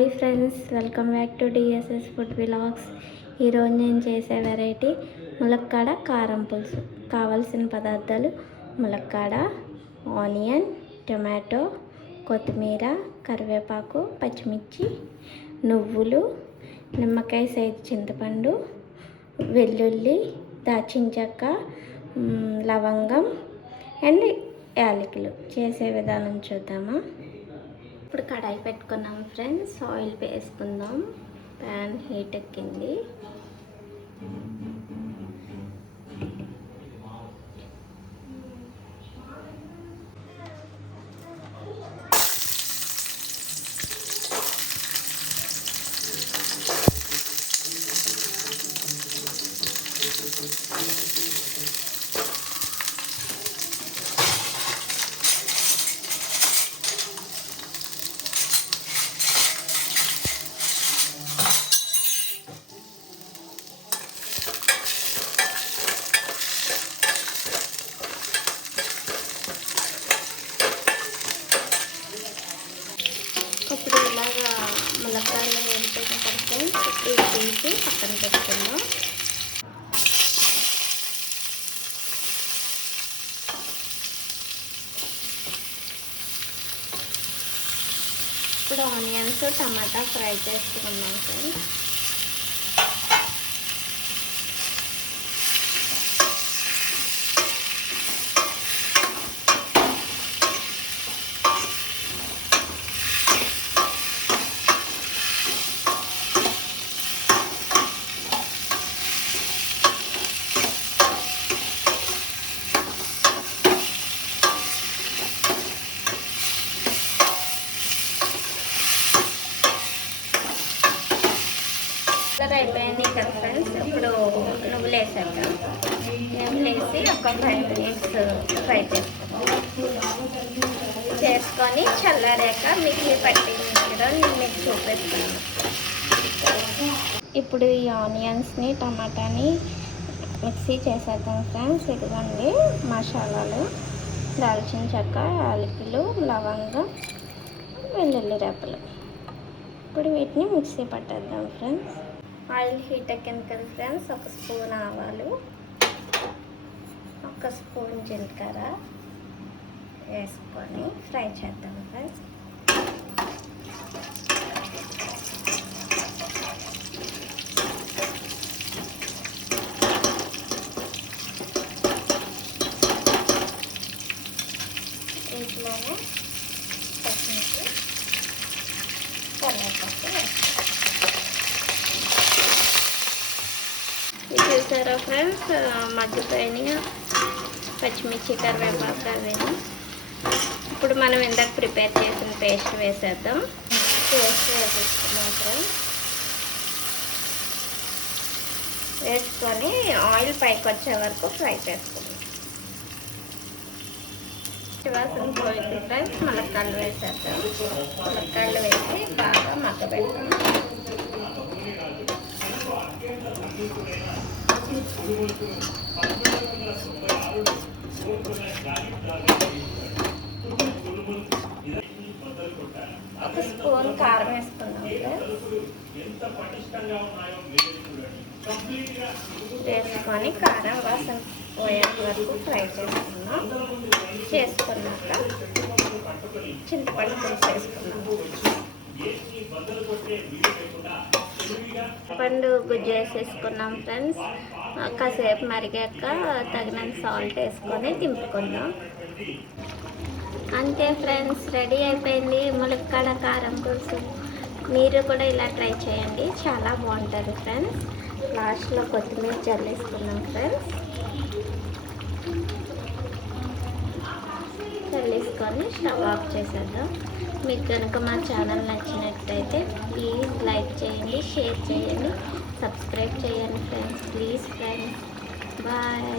Hi friends, welcome back to DSS food vlogs. ఈరోజు నేను చేసే వెరైటీ ములక్కాడ కారం పులుసు. కావాల్సిన పదార్థాలు: ములక్కాడ, ఆనియన్, టొమాటో, కొత్తిమీర, కరివేపాకు, పచ్చిమిర్చి, నువ్వులు, నిమ్మకాయ సైజు చింతపండు, వెల్లుల్లి, దాల్చిన చెక్క, లవంగం అండ్ యాలకులు. చేసే విధానం చూద్దామా. ఇప్పుడు కడాయి పెట్టుకున్నాం ఫ్రెండ్స్. ఆయిల్ వేసుకుందాం. ప్యాన్ హీట్ ఎక్కింది. ఇప్పుడు ఇలాగా ములక్కాడలు వేసుకున్న తర్వాత ఇవి తీసి పక్కన పెట్టుకుందాం. ఇప్పుడు ఆనియన్స్, టమాటా ఫ్రై చేసుకున్నాం ఫ్రెండ్స్. అయిపోయింది కదా ఫ్రెండ్స్. ఇప్పుడు నువ్వులు వేసాక నువ్వులు వేసి ఒక 5 minutes ఫ్రై చేసుకొని చల్లారాక మిక్సీ పట్టి నేను మీకు చూపిస్తాను. ఇప్పుడు ఈ ఆనియన్స్ని, టమాటాని మిక్సీ చేసేద్దాం ఫ్రెండ్స్. ఇదిగోండి మసాలాలు: దాల్చిన చెక్క, యాలకులు, లవంగం, వెల్లుల్లి రెబ్బలు. ఇప్పుడు వీటిని మిక్సీ పట్టేద్దాం ఫ్రెండ్స్. ఆయిల్ హీట్ ఎక్కింది కదా ఫ్రెండ్స్. 1 స్పూన్ ఆవాలు, 1 స్పూన్ జీలకర్ర వేసుకొని ఫ్రై చేద్దాం ఫ్రెండ్స్. ఇంట్లోనే పచ్చిమిర్చి, కరివేపాకు వేస్తాం. చూసారా ఫ్రెండ్స్, మగ్గిపోయిన పచ్చిమిర్చి, కరివేపాకు అవేను. ఇప్పుడు మనం ఇందాక ప్రిపేర్ చేసిన పేస్ట్ వేసేద్దాం. పేస్ట్ వేసేసుకున్నాం ఫ్రెండ్స్. వేసుకొని ఆయిల్ పైకి వచ్చే వరకు ఫ్రై చేసుకుందాం. వాసన పోయింది ఫ్రెండ్స్. ములక్కాడలు వేసేద్దాం. ములక్కాడలు వేసి బాగా మగ్గబెడతాం. ఒక స్పూన్ కారం వేసుకున్నాం. వేసుకొని కారం వాసన పోయేంత వరకు ఫ్రై చేసుకున్నాక చింతపండు పులుసు వేసుకున్నాం. పండు గుజ్జు వేసేసుకున్నాం ఫ్రెండ్స్. కాసేపు మరిగాక తగినంత సాల్ట్ వేసుకొని దింపుకుందాం. అంతే ఫ్రెండ్స్, రెడీ అయిపోయింది ములక్కాడ కారం పులుసు. మీరు కూడా ఇలా ట్రై చేయండి, చాలా బాగుంటుంది ఫ్రెండ్స్. లాస్ట్లో కొత్తిమీర చల్లేసుకున్నాం ఫ్రెండ్స్. చల్లేసుకొని స్టవ్ ఆఫ్ చేసేద్దాం. మీకు కనుక మా ఛానల్ నచ్చినట్టయితే ప్లీజ్ లైక్ చేయండి, షేర్ చేయండి, సబ్స్క్రైబ్ చేయండి ఫ్రెండ్స్. Please friends, bye.